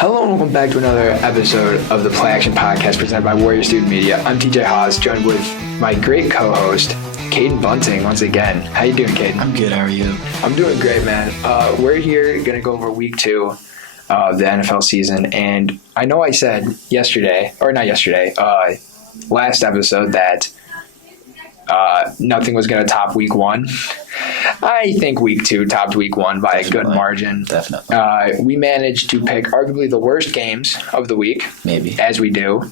Hello and welcome back to another episode of the Play Action Podcast presented by Warrior Student Media. I'm TJ Haws, joined with my great co-host, Caiden Bunting, once again. How you doing, Caiden? I'm good. How are you? I'm doing great, man. We're here going to go over week 2 of the NFL season, and I know I said last episode that nothing was going to top week 1. I think week 2 topped week 1 by a good margin. Definitely. We managed to pick arguably the worst games of the week. Maybe. As we do.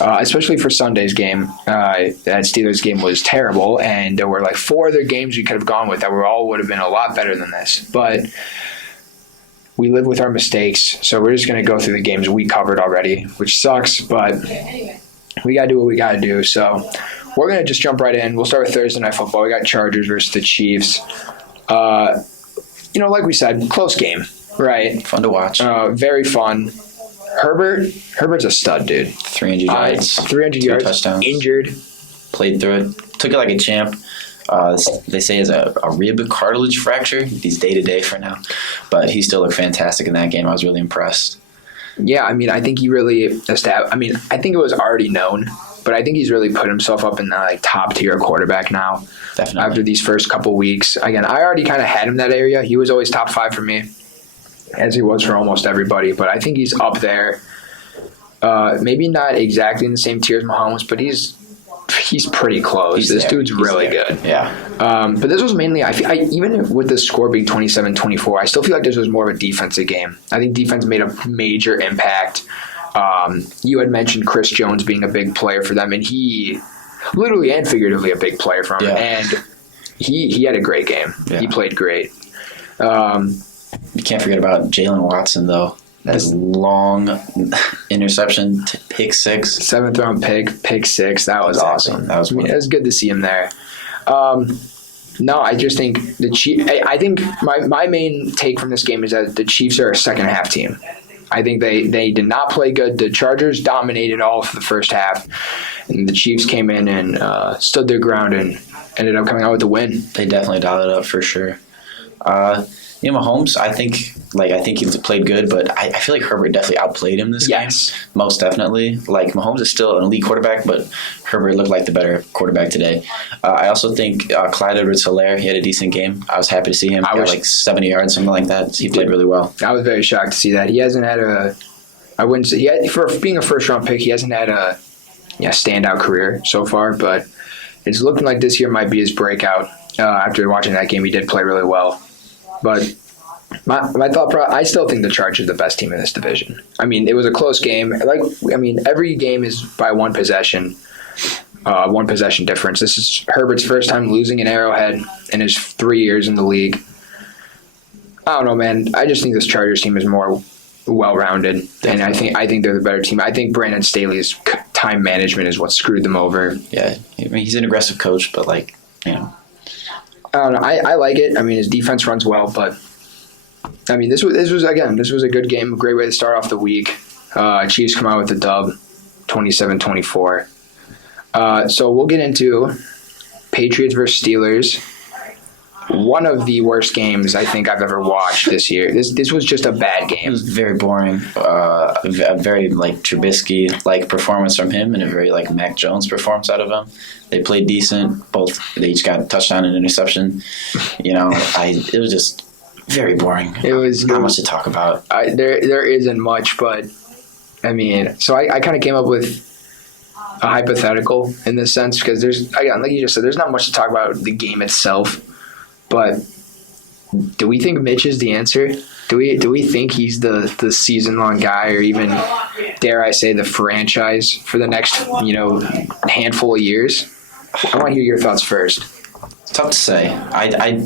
Especially for Sunday's game. That Steelers game was terrible, and there were like 4 other games we could have gone with that would have been a lot better than this. But we live with our mistakes, so we're just going to go through the games we covered already, which sucks, but we got to do what we got to do. So we're going to just jump right in. We'll start with Thursday Night Football. We got Chargers versus the Chiefs. Like we said, close game, right? Fun to watch. Very fun. Herbert's a stud, dude. 300 yards. 300 yards. Touchdowns. Injured. Played through it. Took it like a champ. They say it's a rib cartilage fracture. He's day-to-day for now. But he still looked fantastic in that game. I was really impressed. Yeah, I think he really established. I think it was already known, but I think he's really put himself up in the top-tier quarterback now. Definitely. After these first couple weeks. Again, I already kind of had him that area. He was always top 5 for me, as he was for almost everybody. But I think he's up there. Maybe not exactly in the same tier as Mahomes, but he's pretty close. This dude's really good. Yeah. But this was mainly, even with the score being 27-24, I still feel like this was more of a defensive game. I think defense made a major impact. You had mentioned Chris Jones being a big player for them, and he literally and figuratively a big player for him. Yeah. And he had a great game. Yeah. He played great. You can't forget about Jalen Watson, though. That long interception, pick 6. 7th round pick 6. That was awesome. That was it was good to see him there. No, I just think the Chiefs. I think my main take from this game is that the Chiefs are a second half team. I think they did not play good. The Chargers dominated all for the first half, and the Chiefs came in and stood their ground and ended up coming out with the win. They definitely dialed it up for sure. Mahomes, I think he's played good, but I feel like Herbert definitely outplayed him this game. Most definitely. Mahomes is still an elite quarterback, but Herbert looked like the better quarterback today. I also think Clyde Edwards-Helaire, he had a decent game. I was happy to see him. He got 70 yards, something like that. He played really well. I was very shocked to see that. He hasn't had for being a first-round pick, he hasn't had a standout career so far, but it's looking like this year might be his breakout. After watching that game, he did play really well. But my thought process, I still think the Chargers are the best team in this division. It was a close game. Every game is by one possession difference. This is Herbert's first time losing an Arrowhead in his 3 years in the league. I don't know, man. I just think this Chargers team is more well-rounded, and I think they're the better team. I think Brandon Staley's time management is what screwed them over. Yeah, he's an aggressive coach, but I don't know. I like it. His defense runs well, but this was a good game. A great way to start off the week. Chiefs come out with the dub, 27-24. So we'll get into Patriots versus Steelers. One of the worst games I think I've ever watched this year. This was just a bad game. It was very boring. A very Trubisky performance from him, and a very Mac Jones performance out of him. They played decent. They each got a touchdown and interception. It was just very boring. It was not much to talk about. There isn't much, but so I kind of came up with a hypothetical in this sense because like you just said, there's not much to talk about the game itself. But do we think Mitch is the answer? Do we think he's the season-long guy, or even, dare I say, the franchise for the next handful of years? I want to hear your thoughts first. It's tough to say. I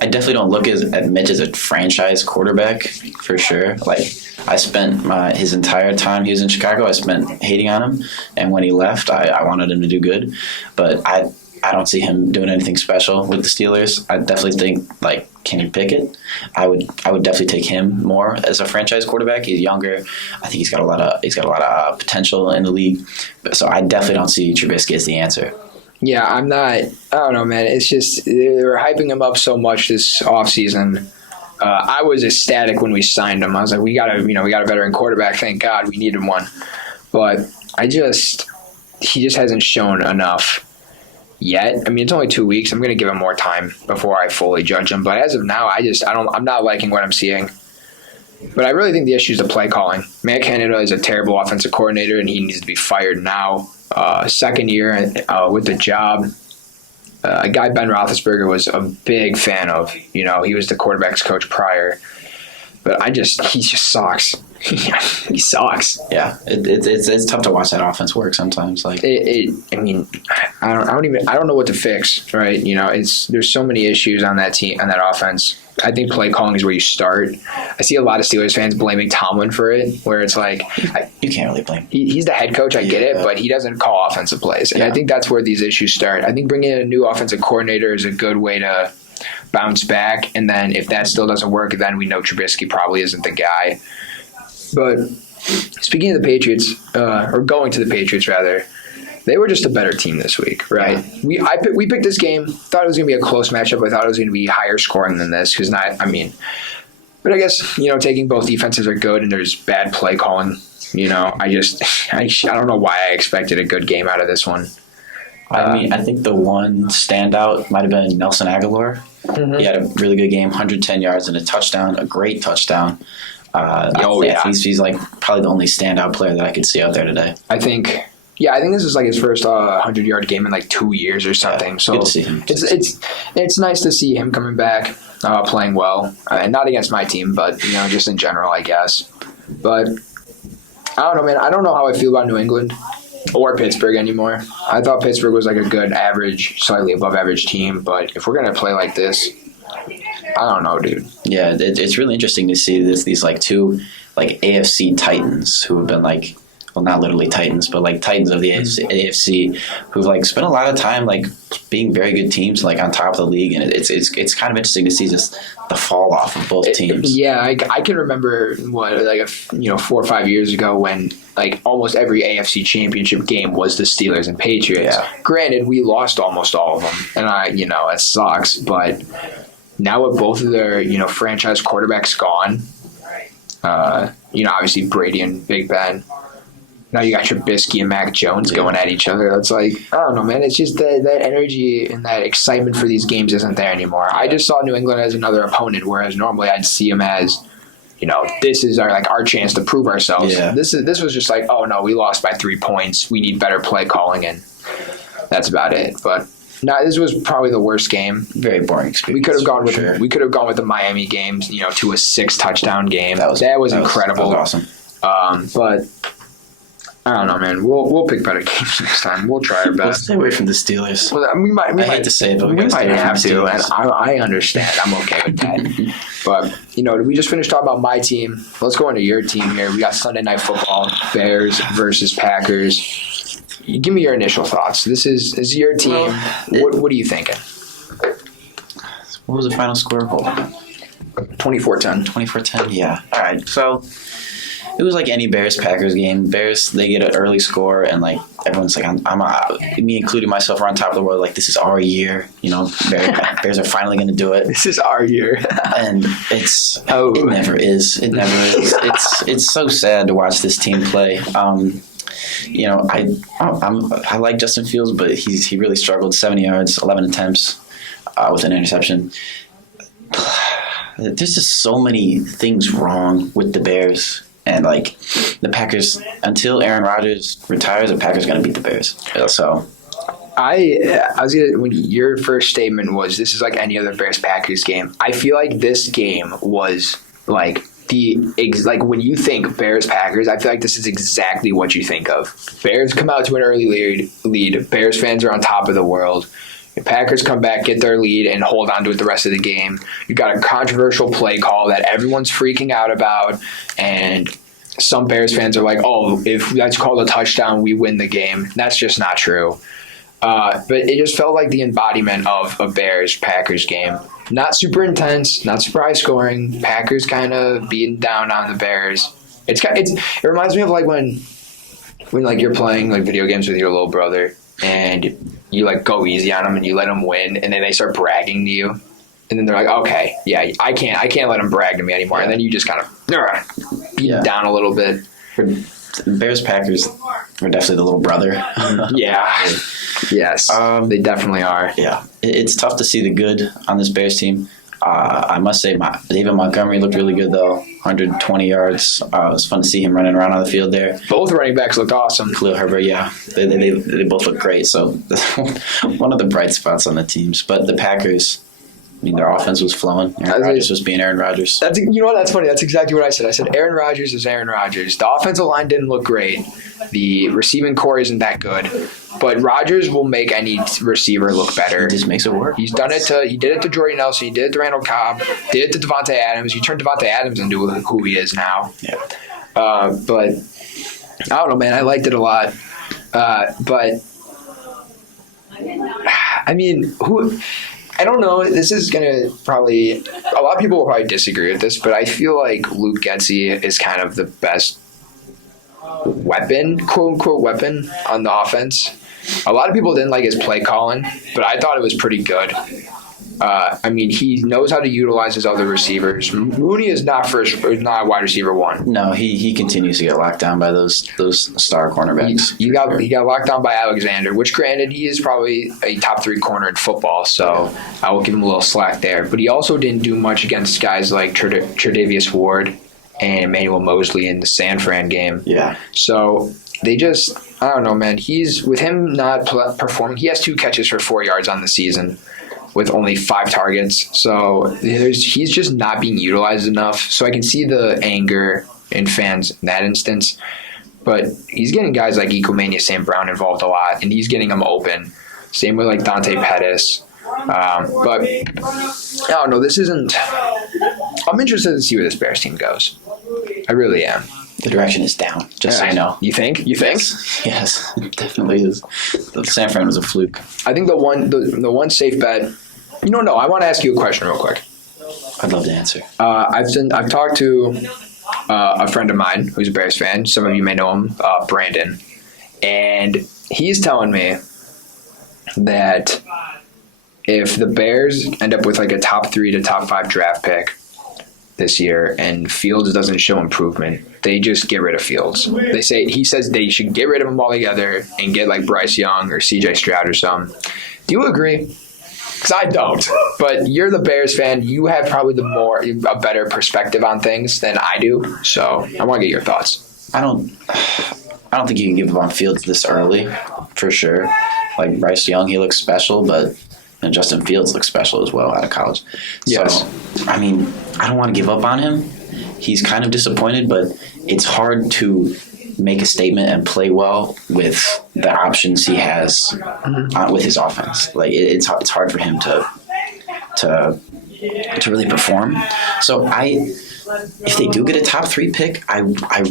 definitely don't look at Mitch as a franchise quarterback for sure. I spent his entire time he was in Chicago, I spent hating on him, and when he left, I wanted him to do good, but I don't see him doing anything special with the Steelers. I definitely think Kenny Pickett. I would definitely take him more as a franchise quarterback. He's younger. I think he's got a lot of potential in the league. So I definitely don't see Trubisky as the answer. Yeah, I don't know, man. It's just they were hyping him up so much this offseason. I was ecstatic when we signed him. I was like, we got a veteran quarterback. Thank God, we needed one. But he just hasn't shown enough yet. I mean, it's only 2 weeks. I'm going to give him more time before I fully judge him. But as of now, I'm not liking what I'm seeing. But I really think the issue is the play calling. Matt Canada is a terrible offensive coordinator, and he needs to be fired now. Second year with the job. A guy Ben Roethlisberger was a big fan of. He was the quarterback's coach prior. But he just sucks. He sucks. Yeah, it's tough to watch that offense work sometimes. Like I don't know what to fix. Right? There's so many issues on that team, on that offense. I think play calling is where you start. I see a lot of Steelers fans blaming Tomlin for it, where it's like you can't really blame. He's the head coach. I get it, but he doesn't call offensive plays, and I think that's where these issues start. I think bringing in a new offensive coordinator is a good way to bounce back, and then if that still doesn't work, then we know Trubisky probably isn't the guy. But speaking of the Patriots, or going to the Patriots rather, they were just a better team this week, right? Yeah. We picked this game, thought it was going to be a close matchup. I thought it was going to be higher scoring than this, but I guess, taking both defenses are good and there's bad play calling. I don't know why I expected a good game out of this one. I think the one standout might have been Nelson Aguilar. Mm-hmm. He had a really good game, 110 yards and a touchdown, a great touchdown. He's like probably the only standout player that I could see out there today. I think this is like his first 100-yard game in like 2 years or something. So good to see him. It's nice to see him coming back, playing well, and not against my team, but just in general, I guess. But I don't know, man. I don't know how I feel about New England or Pittsburgh anymore. I thought Pittsburgh was like a good average, slightly above average team, but if we're gonna play like this, I don't know, dude. Yeah, it's really interesting to see these like two like AFC Titans who have been like, well, not literally Titans, but like Titans of the AFC who've like spent a lot of time like being very good teams like on top of the league, and it's kind of interesting to see just the fall off of both teams. I can remember 4 or 5 years ago when like almost every AFC championship game was the Steelers and Patriots. Yeah. Granted, we lost almost all of them, and it sucks, but now with both of their franchise quarterbacks gone, obviously Brady and Big Ben. Now you got Trubisky and Mac Jones going at each other. It's like, I don't know, man. It's just that energy and that excitement for these games isn't there anymore. I just saw New England as another opponent, whereas normally I'd see them as, this is our chance to prove ourselves. Yeah. This was just like, oh no, we lost by 3 points. We need better play calling, and that's about it. But no, this was probably the worst game. Very boring experience. We could have gone with the Miami games, to a 6-touchdown game. That was incredible. That was awesome. But I don't know, man. We'll pick better games next time. We'll try our best. We'll stay away from the Steelers. Well, I hate to say it, but we might have to, and I understand. I'm okay with that. But we just finished talking about my team. Let's go into your team here. We got Sunday Night Football: Bears versus Packers. Give me your initial thoughts. This is your team. Well, what are you thinking? What was the final score? 24-10. 24-10. Yeah. All right. So it was like any Bears-Packers game. Bears, they get an early score, and like everyone's like, me including myself, are on top of the world. Like, this is our year. Bears are finally going to do it. This is our year. And it never is. It never is. It's so sad to watch this team play. I like Justin Fields, but he really struggled. 70 yards, 11 attempts with an interception. There's just so many things wrong with the Bears. And like the Packers, until Aaron Rodgers retires, the Packers are going to beat the Bears. So when your first statement was this is like any other Bears Packers game. I feel like this game was like when you think Bears Packers, I feel like this is exactly what you think of. Bears come out to an early lead. Bears fans are on top of the world. The Packers come back, get their lead, and hold on to it the rest of the game. You got a controversial play call that everyone's freaking out about, and some Bears fans are like, oh, if that's called a touchdown, we win the game. That's just not true. But it just felt like the embodiment of a Bears-Packers game. Not super intense, not super high scoring. Packers kind of beating down on the Bears. It reminds me of like when like you're playing like video games with your little brother, and you like go easy on them and you let them win, and then they start bragging to you. and then they're like, okay, yeah, I can't let him brag to me anymore. And then you just kind of beat him down a little bit. Bears Packers are definitely the little brother. Yeah. Yes. They definitely are. Yeah. It's tough to see the good on this Bears team. I must say, David Montgomery looked really good, though. 120 yards. It was fun to see him running around on the field there. Both running backs looked awesome. Khalil Herbert, yeah. They both look great. So that's one of the bright spots on the teams. But the Packers, I mean, their offense was flowing. Aaron Rodgers was being Aaron Rodgers. You know what? That's funny. That's exactly what I said. I said Aaron Rodgers is Aaron Rodgers. The offensive line didn't look great. The receiving core isn't that good. But Rodgers will make any receiver look better. He just makes it work. He did it to Jordy Nelson. He did it to Randall Cobb. Did it to Devontae Adams. He turned Devontae Adams into who he is now. Yeah. But I don't know, man. I liked it a lot. But I mean, I don't know. This is going to probably – a lot of people will probably disagree with this, but I feel like Luke Getsy is kind of the best weapon, quote-unquote weapon, on the offense. A lot of people didn't like his play calling, but I thought it was pretty good. I mean, he knows how to utilize his other receivers. Mooney is not a wide receiver one. No, he continues to get locked down by those star cornerbacks. He got locked down by Alexander, which granted he is probably a top 3 corner in football, so I will give him a little slack there. But he also didn't do much against guys like Tre'Davious Ward and Emmanuel Mosley in the San Fran game. Yeah. So they just, I don't know, man. With him not performing, he has 2 catches for 4 yards on the season, with only 5 targets. So he's just not being utilized enough. So I can see the anger in fans in that instance. But he's getting guys like Equimania St. Brown involved a lot, and he's getting them open. Same with like Dante Pettis. But I don't know. I'm interested to see where this Bears team goes. I really am. The direction is down, just so you know. You think? Yes, it definitely is. The San Fran was a fluke. I think the one safe bet. No. I want to ask you a question real quick. I'd love to answer. I've talked to a friend of mine who's a Bears fan. Some of you may know him, Brandon, and he's telling me that if the Bears end up with like a top 3 to top 5 draft pick this year and Fields doesn't show improvement, they just get rid of Fields. He says they should get rid of him altogether and get like Bryce Young or CJ Stroud or something. Do you agree? Because I don't. But you're the Bears fan. You have probably a better perspective on things than I do. So I want to get your thoughts. I don't think you can give up on Fields this early, for sure. Like Bryce Young, he looks special, but Justin Fields looks special as well out of college. Yes. So, I mean, I don't want to give up on him. He's kind of disappointed, but it's hard to make a statement and play well with the options he has with his offense. Like it's hard for him to really perform. So if they do get a top 3 pick, I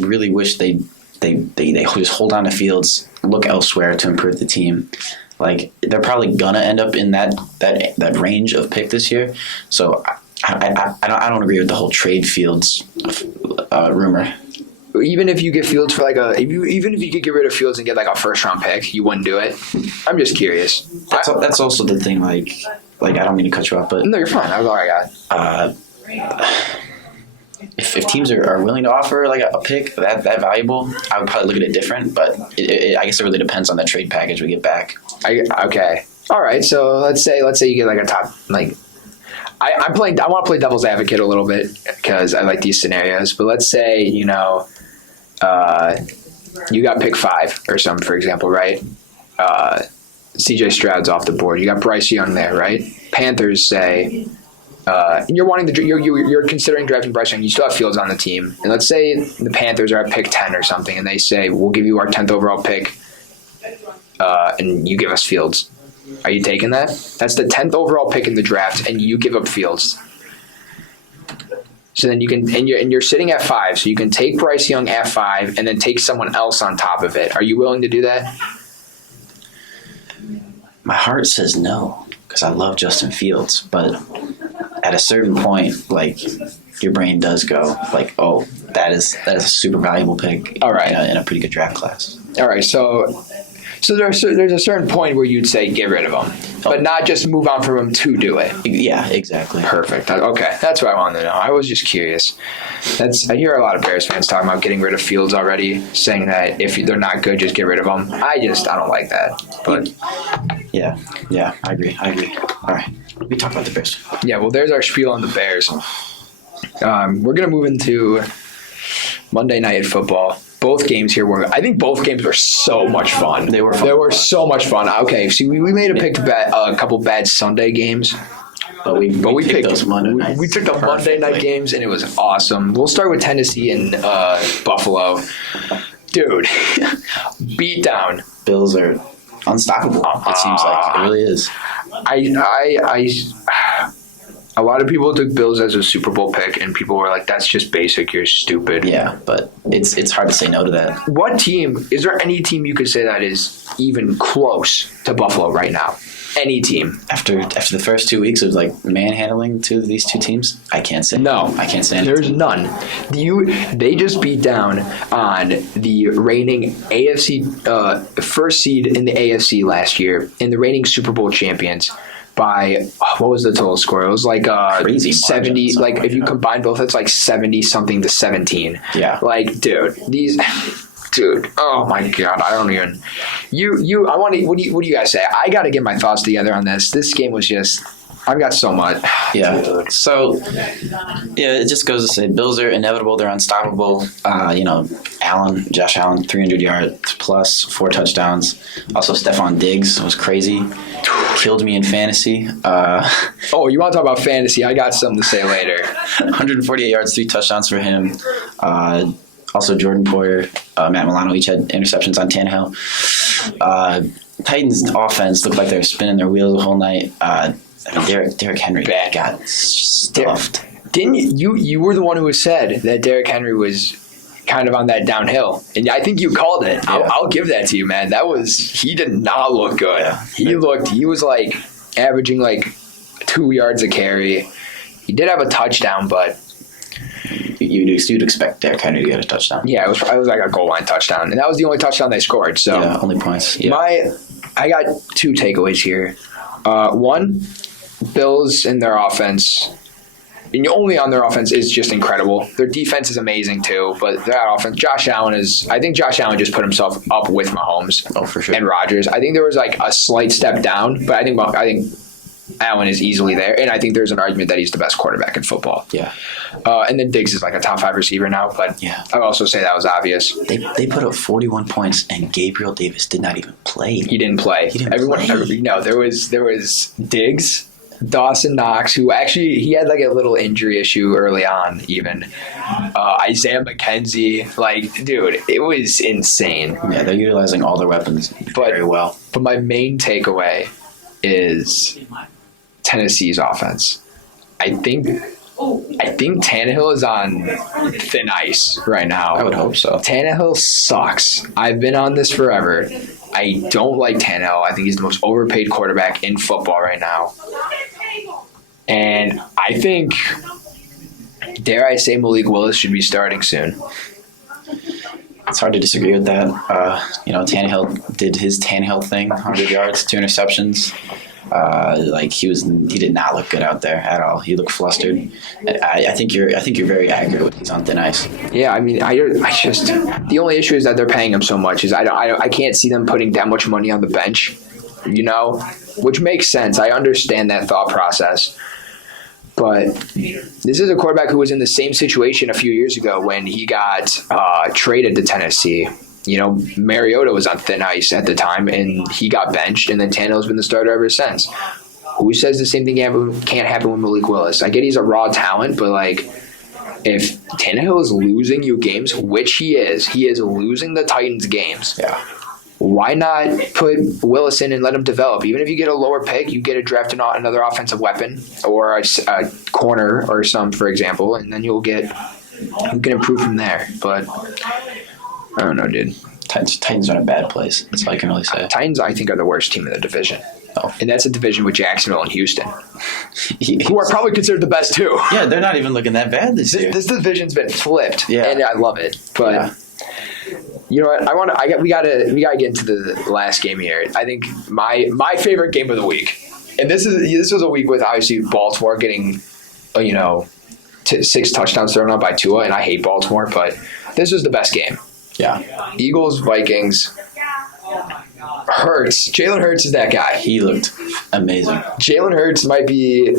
really wish they just hold on to Fields, look elsewhere to improve the team. Like they're probably gonna end up in that range of pick this year. So I don't agree with the whole trade Fields rumor. Even if you get Fields for even if you could get rid of Fields and get like a 1st round pick, you wouldn't do it. I'm just curious. That's also the thing. Like I don't mean to cut you off, but no, you're fine. That's all I got. If teams are willing to offer like a pick that valuable, I would probably look at it different. But I guess it really depends on the trade package we get back. Okay. All right. So let's say you get like a top like. I want to play devil's advocate a little bit because I like these scenarios. But let's say you got pick 5 or something, for example, right? CJ Stroud's off the board. You got Bryce Young there, right? Panthers say. And you're considering drafting Bryce Young. You still have Fields on the team, and let's say the Panthers are at pick 10 or something, and they say we'll give you our 10th overall pick, and you give us Fields. Are you taking that? That's the 10th overall pick in the draft, and you give up Fields. So then you can, and you're sitting at 5, so you can take Bryce Young at 5, and then take someone else on top of it. Are you willing to do that? My heart says no, because I love Justin Fields, but at a certain point, like your brain does go like, oh, that is a super valuable pick. All right. In a pretty good draft class. All right, so So there's a certain point where you'd say get rid of him, but not just move on from him to do it. Yeah, exactly. Perfect. Okay, that's what I wanted to know. I was just curious. I hear a lot of Bears fans talking about getting rid of Fields already, saying that if they're not good, just get rid of them. I don't like that. But yeah, I agree. All right, we talk about the Bears. Yeah, well, there's our spiel on the Bears. We're gonna move into Monday Night Football. Both games here I think both games were so much fun. They were fun. They were so much fun. Okay, see, we made a pick a couple bad Sunday games. But we picked those Monday nights. We took the Monday night games, and it was awesome. We'll start with Tennessee and Buffalo. Dude, beat down. Bills are unstoppable. It seems like it really is. A lot of people took Bills as a Super Bowl pick, and people were like, "That's just basic. You're stupid." Yeah, but it's hard to say no to that. What team? Is there any team you could say that is even close to Buffalo right now? Any team? After the first 2 weeks of like manhandling these two teams, I can't say no. I can't say there's none. They just beat down on the reigning AFC first seed in the AFC last year and the reigning Super Bowl champions by what was the total score? It was like crazy 70. Like if you combine both, it's like 70 something to 17. Yeah. Like dude, oh my God! I don't even. I want to. What do you guys say? I got to get my thoughts together on this. This game was just. I've got so much. Yeah. So, yeah, it just goes to say Bills are inevitable. They're unstoppable. Josh Allen, 300 yards plus, 4 touchdowns. Also, Stephon Diggs was crazy. Killed me in fantasy. Oh, you want to talk about fantasy? I got something to say later. 148 yards, 3 touchdowns for him. Also, Jordan Poyer, Matt Milano each had interceptions on Tannehill. Titans' offense looked like they were spinning their wheels the whole night. Derrick Henry got stuffed. Didn't you were the one who said that Derrick Henry was kind of on that downhill, and I think you called it. Yeah. I'll give that to you, man. He did not look good. Yeah. He was like averaging like 2 yards a carry. He did have a touchdown, but you'd expect Derrick Henry to get a touchdown. Yeah, it was like a goal line touchdown, and that was the only touchdown they scored. So yeah, only points. Yeah. I got 2 takeaways here. One, Bills and their offense, and only on their offense, is just incredible. Their defense is amazing too, but their offense, I think Josh Allen just put himself up with Mahomes. Oh, for sure. And Rodgers. I think there was like a slight step down, but I think Allen is easily there, and I think there's an argument that he's the best quarterback in football. Yeah. And then Diggs is like a top 5 receiver now, but yeah. I would also say that was obvious. They put up 41 points, and Gabriel Davis did not even play. He didn't play. There was Diggs, Dawson Knox, who actually he had like a little injury issue early on, even Isaiah McKenzie. Like, dude, it was insane. Yeah, they're utilizing all their weapons very well. But my main takeaway is Tennessee's offense. I think Tannehill is on thin ice right now. I would hope so. Tannehill sucks. I've been on this forever. I don't like Tannehill. I think he's the most overpaid quarterback in football right now. And I think, dare I say, Malik Willis should be starting soon. It's hard to disagree with that. Tannehill did his Tannehill thing, 100 yards, 2 interceptions. He did not look good out there at all. He looked flustered. I think you're very accurate with he's on thin ice. Yeah, I mean, the only issue is that they're paying him so much. Is I can't see them putting that much money on the bench, which makes sense. I understand that thought process. But this is a quarterback who was in the same situation a few years ago when he got traded to Tennessee. Mariota was on thin ice at the time, and he got benched, and then Tannehill's been the starter ever since. Who says the same thing can't happen with Malik Willis? I get he's a raw talent, but if Tannehill is losing you games, which he is losing the Titans games. Yeah. Why not put Willis in and let him develop? Even if you get a lower pick, you get to draft another offensive weapon or a corner or some, for example, and then you can improve from there. But I don't know, dude. Titans are in a bad place. That's all I can really say. Titans, I think, are the worst team in the division. Oh. And that's a division with Jacksonville and Houston, who are probably considered the best too. Yeah, they're not even looking that bad this year. This division's been flipped, yeah. And I love it. But You know what? We gotta get into the last game here. I think my favorite game of the week, and this was a week with obviously Baltimore getting, 6 touchdowns thrown out by Tua, and I hate Baltimore, but this was the best game. Yeah. Eagles, Vikings. Hurts. Jalen Hurts is that guy. He looked amazing. Jalen Hurts might be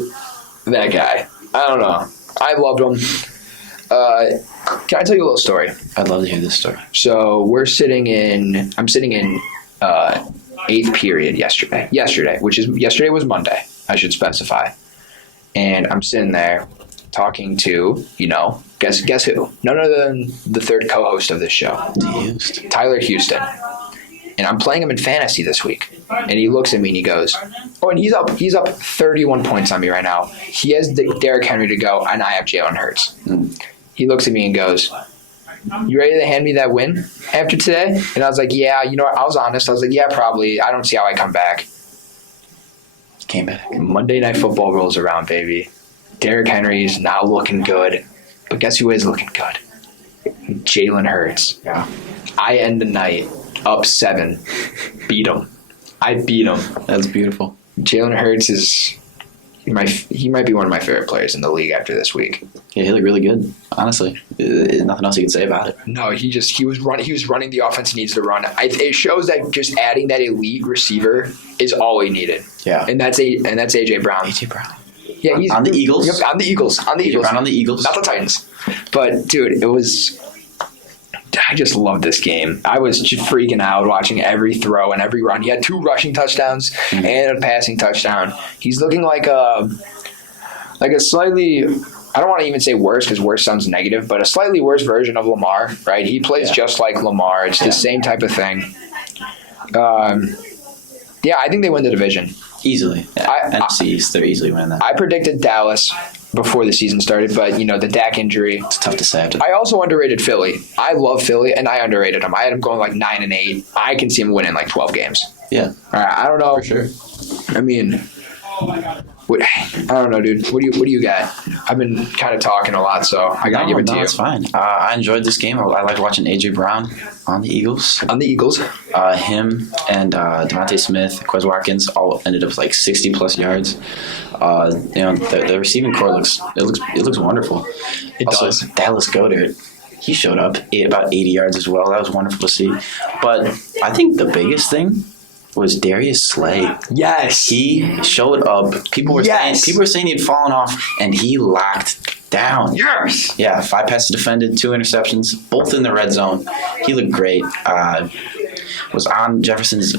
that guy. I don't know. I loved him. Can I tell you a little story? I'd love to hear this story. So I'm sitting in 8th period yesterday, yesterday was Monday, I should specify. And I'm sitting there talking to, guess who? None other than the third co-host of this show, Tyler Houston. And I'm playing him in fantasy this week. And he looks at me and he goes, oh, and he's up 31 points on me right now. He has Derrick Henry to go, and I have Jalen Hurts. He looks at me and goes, you ready to hand me that win after today? And I was like, yeah, I was honest. I was like, yeah, probably. I don't see how I come back. Came back. Monday Night Football rolls around, baby. Derrick Henry's now looking good. But guess who is looking good? Jalen Hurts. Yeah. I end the night up 7. Beat him. I beat him. That's beautiful. Jalen Hurts is he might be one of my favorite players in the league after this week. Yeah, he looked really good. Honestly, nothing else you can say about it. No, he was running the offense he needs to run. It shows that just adding that elite receiver is all he needed. Yeah, and that's AJ Brown. AJ Brown. Yeah, he's on the Eagles. Yep, on the Eagles. AJ Brown on the Eagles, not the Titans. But dude, I just loved this game. I was just freaking out watching every throw and every run. He had 2 rushing touchdowns and a passing touchdown. He's looking like a slightly, I don't want to even say worse because worse sounds negative, but a slightly worse version of Lamar, right? He plays just like Lamar. It's the same type of thing. I think they win the division. Easily. Yeah. NFC East, they're easily winning that. I predicted Dallas before the season started, but the Dak injury. It's tough to say. I also underrated Philly. I love Philly, and I underrated them. I had them going like 9-8. I can see them winning like 12 games. Yeah. All right. I don't know. For sure. I mean, I don't know, dude. What do you got? I've been kind of talking a lot, so I gotta give it to you. It's fine. I enjoyed this game. I liked watching AJ Brown on the Eagles. On the Eagles, him and Devontae Smith, Quez Watkins all ended up with like 60+ yards. The receiving core looks wonderful. It also, does. Dallas Goedert, he showed up about 80 yards as well. That was wonderful to see. But I think the biggest thing was Darius Slay. Yes. He showed up. People were saying he'd fallen off, and he locked down. Yes. Yeah, 5 passes defended, 2 interceptions, both in the red zone. He looked great. Was on Jefferson's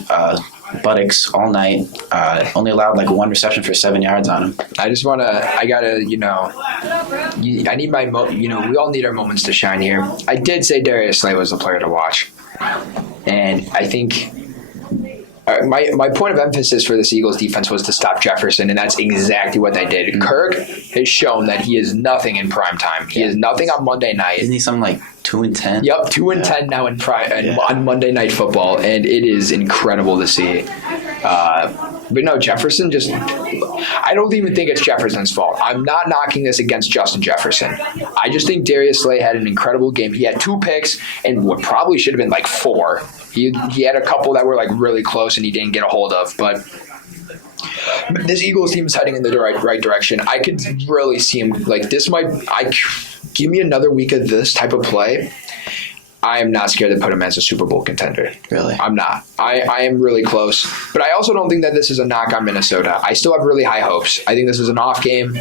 buttocks all night. Only allowed like 1 reception for 7 yards on him. I need my we all need our moments to shine here. I did say Darius Slay was the player to watch. And I think my point of emphasis for this Eagles defense was to stop Jefferson, and that's exactly what they did. Kirk has shown that he is nothing in prime time. He is nothing on Monday night. Isn't he something like 2-10? Yep, 2-10 now in prime on Monday Night Football, and it is incredible to see. But no, Jefferson I don't even think it's Jefferson's fault. I'm not knocking this against Justin Jefferson. I just think Darius Slay had an incredible game. He had 2 picks and what probably should have been like 4. He had a couple that were like really close and he didn't get a hold of. But this Eagles team is heading in the right direction. I could really see him like this give me another week of this type of play. I am not scared to put him as a Super Bowl contender. Really? I'm not. I am really close. But I also don't think that this is a knock on Minnesota. I still have really high hopes. I think this is an off game.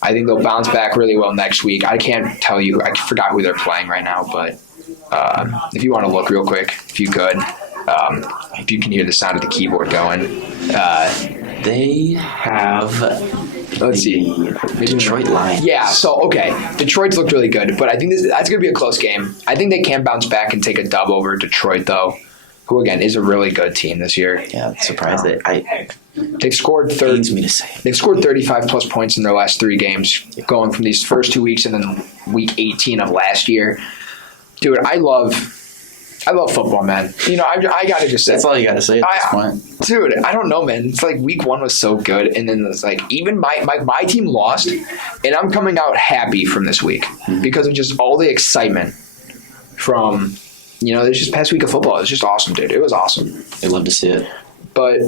I think they'll bounce back really well next week. I can't tell you. I forgot who they're playing right now. But if you want to look real quick, if you could, if you can hear the sound of the keyboard going. They have... Let's see. Detroit Lions. Yeah, so, okay. Detroit's looked really good, but I think that's going to be a close game. I think they can bounce back and take a dub over Detroit, though, who, again, is a really good team this year. Yeah, surprised that They've scored pains me to say. They've scored 35-plus points in their last 3 games, going from these first 2 weeks and then week 18 of last year. Dude, I love football, man. I gotta just say that's all you gotta say at this point, dude. I don't know, man. It's like week 1 was so good, and then it's like even my team lost, and I'm coming out happy from this week because of just all the excitement from there's just past week of football. It's just awesome, dude. It was awesome. I'd love to see it. But,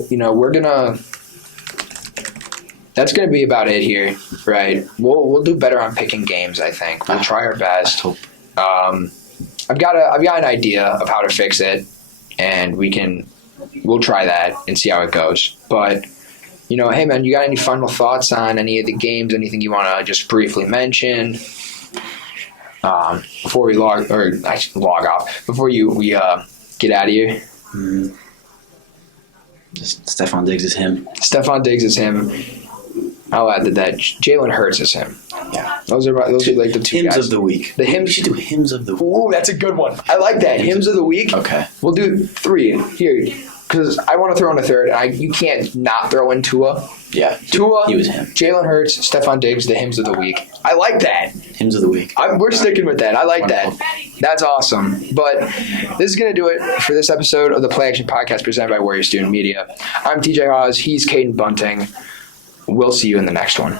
that's going to be about it here, right? We'll do better on picking games, I think. We'll try our best. I hope. I've got an idea of how to fix it, and we'll try that and see how it goes. But, hey, man, you got any final thoughts on any of the games? Anything you want to just briefly mention before we log off? Before we get out of here? Just Stephon Diggs is him. Stephon Diggs is him. I'll add that Jalen Hurts is him. Yeah. Those are like the two hymns guys. of the week. We should do hymns of the week. Ooh, that's a good one. I like that. Hymns of the week. Okay. We'll do 3 here because I want to throw in a third. And you can't not throw in Tua. Yeah. Tua. He was him. Jalen Hurts, Stephon Diggs, the hymns of the week. I like that. Hymns of the week. We're sticking with that. I like Wonderful. that. That's awesome. But this is going to do it for this episode of the Play Action Podcast presented by Warrior Student Media. I'm TJ Haws. He's Caiden Bunting. We'll see you in the next one.